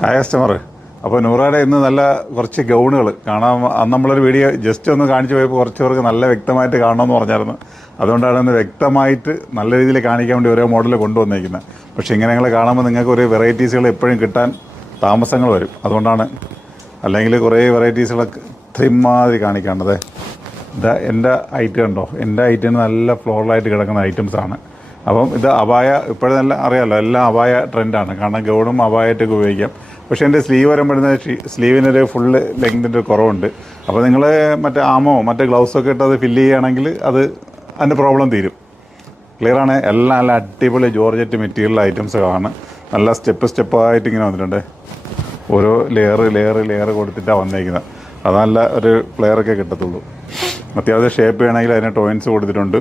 Hi customer. അപ്പോൾ നൂറയുടെ ഇന്ന് നല്ല കുറച്ച് ഗൗണുകൾ കാണാൻ, അന്ന് നമ്മളൊരു വീഡിയോ ജസ്റ്റ് ഒന്ന് കാണിച്ചു പോയപ്പോൾ കുറച്ച് പേർക്ക് നല്ല വ്യക്തമായിട്ട് കാണണമെന്ന് പറഞ്ഞായിരുന്നു. അതുകൊണ്ടാണ് ഇന്ന് വ്യക്തമായിട്ട് നല്ല രീതിയിൽ കാണിക്കാൻ വേണ്ടി ഓരോ മോഡൽ കൊണ്ടുവന്നിരിക്കുന്നത്. പക്ഷേ ഇങ്ങനെ നിങ്ങൾ കാണുമ്പോൾ നിങ്ങൾക്ക് ഒരു വെറൈറ്റീസുകൾ എപ്പോഴും കിട്ടാൻ താമസങ്ങൾ വരും. അതുകൊണ്ടാണ്, അല്ലെങ്കിൽ കുറേ വെറൈറ്റീസുകളൊക്കെ ഇത്രമാതിരി കാണിക്കേണ്ടത്. ഇതാ എൻ്റെ ഐറ്റം ഉണ്ടോ, എൻ്റെ ഐറ്റം നല്ല ഫ്ലോറലായിട്ട് കിടക്കുന്ന ഐറ്റംസാണ്. അപ്പം ഇത് അബായ ഇപ്പോഴും നല്ല അറിയാമല്ലോ, എല്ലാം അബായ ട്രെൻഡാണ്. കാരണം ഗൗണും അബായായിട്ടൊക്കെ ഉപയോഗിക്കാം. പക്ഷേ എൻ്റെ സ്ലീവ് വരുമ്പോഴത്തെ സ്ലീവിനൊരു ഫുള്ള് ലെങ്തിൻ്റെ ഒരു കുറവുണ്ട്. അപ്പോൾ നിങ്ങൾ മറ്റേ മറ്റേ ഗ്ലൗസൊക്കെ ഇട്ട് അത് ഫില്ല് ചെയ്യുകയാണെങ്കിൽ അതിൻ്റെ പ്രോബ്ലം തീരും. ക്ലിയറാണ്. എല്ലാം നല്ല അടിപൊളി ജോർജറ്റ് മെറ്റീരിയൽ ഐറ്റംസുകളാണ്. നല്ല സ്റ്റെപ്പായിട്ട് ഇങ്ങനെ വന്നിട്ടുണ്ട്. ഓരോ ലെയർ കൊടുത്തിട്ടാണ് വന്നിരിക്കുന്നത്. അത് നല്ല ഒരു ഫ്ലെയറൊക്കെ കിട്ടത്തുള്ളൂ. അത്യാവശ്യം ഷേപ്പ് ചെയ്യണമെങ്കിൽ അതിന് ടോയിൻസ് കൊടുത്തിട്ടുണ്ട്.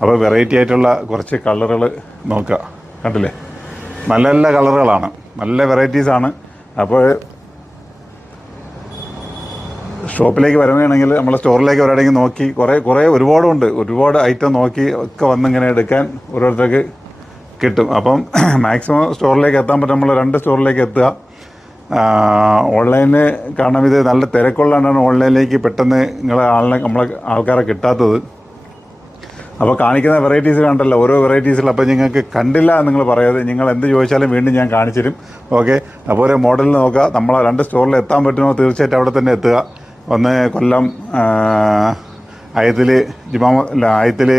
അപ്പോൾ വെറൈറ്റി ആയിട്ടുള്ള കുറച്ച് കളറുകൾ നോക്കുക. കണ്ടില്ലേ, നല്ല നല്ല കളറുകളാണ്, നല്ല വെറൈറ്റീസാണ്. അപ്പോൾ ഷോപ്പിലേക്ക് വരണമെങ്കിൽ നമ്മളെ സ്റ്റോറിലേക്ക് വരണമെങ്കിൽ നോക്കി കുറേ ഒരുപാട് ഐറ്റം നോക്കി ഒക്കെ വന്നിങ്ങനെ എടുക്കാൻ ഓരോരുത്തർക്ക് കിട്ടും. അപ്പം മാക്സിമം സ്റ്റോറിലേക്ക് എത്താൻ പറ്റും. നമ്മൾ 2 സ്റ്റോറിലേക്ക് എത്തുക. ഓൺലൈന് കാരണം ഇത് നല്ല തിരക്കുള്ളതാണ് ഓൺലൈനിലേക്ക് പെട്ടെന്ന് നമ്മളെ ആൾക്കാരെ കിട്ടാത്തത്. അപ്പോൾ കാണിക്കുന്ന വെറൈറ്റീസ് കണ്ടല്ലോ, ഓരോ വെറൈറ്റീസുകൾ. അപ്പോൾ നിങ്ങൾക്ക് കണ്ടില്ല എന്ന് നിങ്ങൾ പറയാതെ നിങ്ങൾ എന്ത് ചോദിച്ചാലും വീണ്ടും ഞാൻ കാണിച്ചു തരും. ഓക്കെ, അപ്പോൾ ഒരു മോഡലിൽ നോക്കുക. നമ്മളെ 2 സ്റ്റോറിൽ എത്താൻ പറ്റുമോ തീർച്ചയായിട്ടും അവിടെ തന്നെ എത്തുക. ഒന്ന് കൊല്ലം ആയത്തിൽ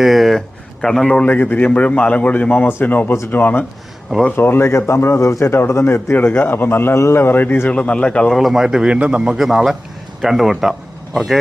കണ്ണൻ റോഡിലേക്ക് തിരിയുമ്പോഴും ആലങ്കോട് ജുമാ മസ്ജിദിന് ഓപ്പോസിറ്റുമാണ്. അപ്പോൾ സ്റ്റോറിലേക്ക് എത്താൻ പറ്റുമോ തീർച്ചയായിട്ടും അവിടെ തന്നെ എത്തിയെടുക്കുക. അപ്പോൾ നല്ല നല്ല വെറൈറ്റീസുകൾ നല്ല കളറുകളുമായിട്ട് വീണ്ടും നമുക്ക് നാളെ കണ്ടുമുട്ടാം. ഓക്കെ.